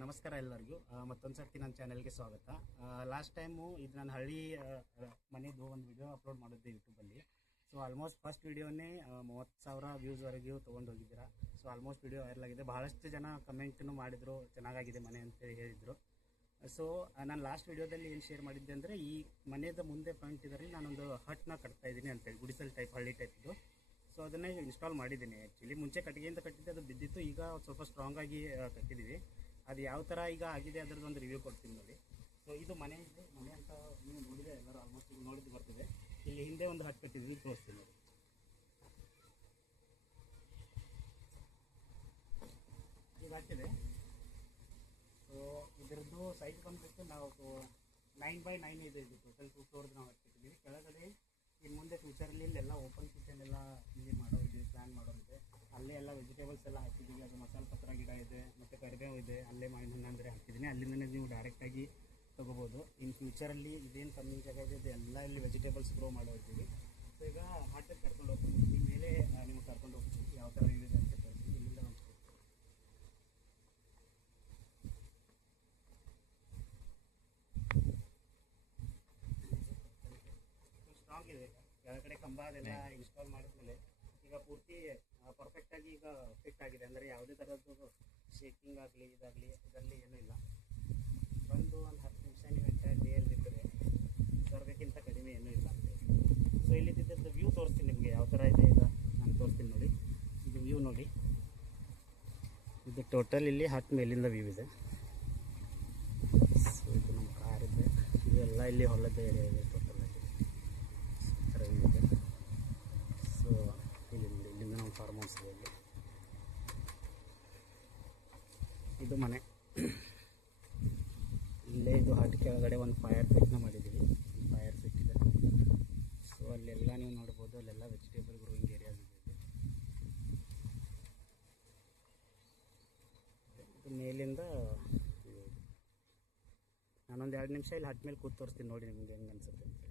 ನಮಸ್ಕಾರ ಎಲ್ಲರಿಗೂ ಮತ್ತೊಂದು ಸರ್ತಿ ನನ್ನ ಚಾನೆಲ್ಗೆ ಸ್ವಾಗತ. ಲಾಸ್ಟ್ ಟೈಮು ಇದು ನಾನು ಹಳ್ಳಿ ಮನೆಯದು ಒಂದು ವಿಡಿಯೋ ಅಪ್ಲೋಡ್ ಮಾಡಿದ್ದೆ ಯೂಟ್ಯೂಬಲ್ಲಿ. ಸೊ ಆಲ್ಮೋಸ್ಟ್ ಫಸ್ಟ್ ವಿಡಿಯೋನೇ 30,000 ವ್ಯೂಸ್ವರೆಗೂ ತೊಗೊಂಡು ಹೋಗಿದ್ದೀರಾ. ಸೊ ಆಲ್ಮೋಸ್ಟ್ ವಿಡಿಯೋ ವೈರಲ್ ಆಗಿದೆ. ಬಹಳಷ್ಟು ಜನ ಕಮೆಂಟನ್ನು ಮಾಡಿದರು, ಚೆನ್ನಾಗಿದೆ ಮನೆ ಅಂತ ಹೇಳಿದರು. ಸೊ ನಾನು ಲಾಸ್ಟ್ ವಿಡಿಯೋದಲ್ಲಿ ಏನು ಶೇರ್ ಮಾಡಿದ್ದೆ ಅಂದರೆ, ಈ ಮನೆಯದ ಮುಂದೆ ಫ್ರಂಟ್ ಇದರಲ್ಲಿ ನಾನೊಂದು ಹಟ್ನ ಕಟ್ತಾ ಇದ್ದೀನಿ ಅಂತೇಳಿ, ಗುಡಿಸಲ್ ಟೈಪ್, ಹಳ್ಳಿ ಟೈಪ್ದು. ಸೊ ಅದನ್ನೇ ಇನ್ಸ್ಟಾಲ್ ಮಾಡಿದ್ದೀನಿ. ಆ್ಯಕ್ಚುಲಿ ಮುಂಚೆ ಕಟ್ಟಿಗೆಯಿಂದ ಕಟ್ಟಿದ್ದೆ, ಅದು ಬಿದ್ದಿತ್ತು. ಈಗ ಸ್ವಲ್ಪ ಸ್ಟ್ರಾಂಗ್ ಆಗಿ ಕಟ್ಟಿದ್ದೀವಿ. ಅದು ಯಾವ ಥರ ಈಗ ಆಗಿದೆ ಅದರದ್ದು ಒಂದು ರಿವ್ಯೂ ಕೊಡ್ತೀನಿ ನೋಡಿ. ಸೊ ಇದು ಮನೆ ಇದೆ. ಮನೆ ಅಂತ ನೀವು ನೋಡಿದೆ, ಎಲ್ಲರೂ ಆಲ್ಮೋಸ್ಟ್ ಈಗ ನೋಡಿದ್ದು ಬರ್ತದೆ. ಇಲ್ಲಿ ಹಿಂದೆ ಒಂದು ಹಟ್ ಕಟ್ಟಿದ್ವಿ, ತೋರಿಸ್ತೀನಿ ನೋಡಿ. ಈಗ ಹಾಕಿದೆ. ಸೊ ಇದರದ್ದು ಸೈಜ್ ಬಂದುಬಿಟ್ಟು ನಾವು 9x9 ಇದೆ. ಇದು ಟೋಟಲ್ 2 ಫ್ಲೋರ್ದು ನಾವು ಹಾಕಿಟ್ಟಿದ್ದೀವಿ. ಕೆಳಗಡೆ ಇನ್ನು ಮುಂದೆ ಫ್ಯೂಚರಲ್ಲಿ ಇಲ್ಲೆಲ್ಲ ಓಪನ್ ಕಿಚನ್ ಎಲ್ಲ ಇಲ್ಲಿ ಮಾಡೋದಿದೆ, ಪ್ಲ್ಯಾನ್ ಮಾಡೋದಿದೆ. ಅಲ್ಲೇ ಎಲ್ಲ ವೆಜಿಟೇಬಲ್ಸ್ ಎಲ್ಲ ಹಾಕಿದ್ದೀವಿ. ಅದು ಮಸಾಲೆ ಪತ್ರ ಗಿಡ ಇದೆ, ಮತ್ತು ಕರಿಬೇವು ಇದೆ. ಅಲ್ಲೇ ಮಾವಿನ ಹಣ್ಣು ಅಂದರೆ ಹಾಕಿದ್ದೀನಿ. ಅಲ್ಲಿಂದನೇ ನೀವು ಡೈರೆಕ್ಟಾಗಿ ತೊಗೋಬೋದು. ಇನ್ನು ಫ್ಯೂಚರಲ್ಲಿ ಇದೇನು ಕಮ್ಮಿ ಜಾಗ ಇದೆ ಎಲ್ಲ ಇಲ್ಲಿ ವೆಜಿಟೇಬಲ್ಸ್ ಗ್ರೋ ಮಾಡೋದಿದ್ದೀವಿ. ಸೊ ಈಗ ಹಾಟಕ್ಕೆ ಕರ್ಕೊಂಡು ಹೋಗ್ತೀನಿ, ಮೇಲೆ ನಿಮಗೆ ಕರ್ಕೊಂಡು ಹೋಗ್ತೀನಿ, ಯಾವ ಥರ ಇದೆ ಅಂತ ಹೇಳ್ತೀನಿ. ಇಲ್ಲಿಂದ ಒಂದು ಸ್ಟ್ರಾಂಗ್ ಇದೆ. ಕೆಳಗಡೆ ಕಂಬ ಅದೆಲ್ಲ ಇನ್ಸ್ಟಾಲ್ ಮಾಡಿದ್ಮೇಲೆ ಈಗ ಪೂರ್ತಿ ಪರ್ಫೆಕ್ಟಾಗಿ ಈಗ ಫಿಟ್ ಆಗಿದೆ. ಅಂದರೆ ಯಾವುದೇ ಥರದ್ದು ಶೇಕಿಂಗ್ ಆಗಲಿ ಇದಾಗಲಿ ಇದರಲ್ಲಿ ಏನೂ ಇಲ್ಲ. ಬಂದು ಒಂದು 10 ನಿಮಿಷ ನೀವು ಎಂಟೈರ್ ಡೇಯಲ್ಲಿದ್ದರೆ ಸ್ವರ್ಗಕ್ಕಿಂತ ಕಡಿಮೆ ಏನೂ ಇಲ್ಲ ಅಂತೇಳಿ. ಸೊ ಇಲ್ಲಿದ್ದದ್ದು ವ್ಯೂ ತೋರಿಸ್ತೀನಿ ನಿಮಗೆ, ಯಾವ ಥರ ಇದೆ ಈಗ ನಾನು ತೋರಿಸ್ತೀನಿ ನೋಡಿ. ಇದು ವ್ಯೂ ನೋಡಿ. ಇದು ಟೋಟಲ್ ಇಲ್ಲಿ 10 ಮೇಲಿಂದ ವ್ಯೂ ಇದೆ. ಸೊ ಇದು ನಮ್ಮ ಕಾರ್ ಇದೆ. ಇದೆಲ್ಲ ಇಲ್ಲಿ ಹೊಲದ ಏರಿಯಾ ಇದೆ ಟೋಟಲ್ ಆಗಿ. ಥರ ವ್ಯೂ ಇದೆ. ಸೊ ಇಲ್ಲಿಂದ ನಮ್ಮ ಫಾರ್ಮ್ ಹೌಸ್ ಇದೆ. ಇಲ್ಲಿ ಇದು ಮನೆ. ಇಲ್ಲೇ ಇದು ಹಾಟ್ ಕೆಳಗಡೆ ಒಂದು ಫೈರ್ ಫಿಟ್ನ ಮಾಡಿದ್ದೀವಿ. ಫೈರ್ ಫಿಟ್ ಇದೆ. ಸೊ ಅಲ್ಲೆಲ್ಲ ನೀವು ನೋಡ್ಬೋದು, ಅಲ್ಲೆಲ್ಲ ವೆಜಿಟೇಬಲ್ ಗ್ರೋಯಿಂಗ್ ಏರಿಯಾಸ್ ಇದೆ. ಇದು ಮೇಲಿಂದ ನಾನೊಂದು 2 ನಿಮಿಷ ಇಲ್ಲಿ ಹಟ್ ಮೇಲೆ ಕೂತು ತೋರಿಸ್ತೀನಿ ನೋಡಿ ನಿಮ್ಗೆ ಹೆಂಗೆ ಅನ್ಸುತ್ತೆ ಅಂತ.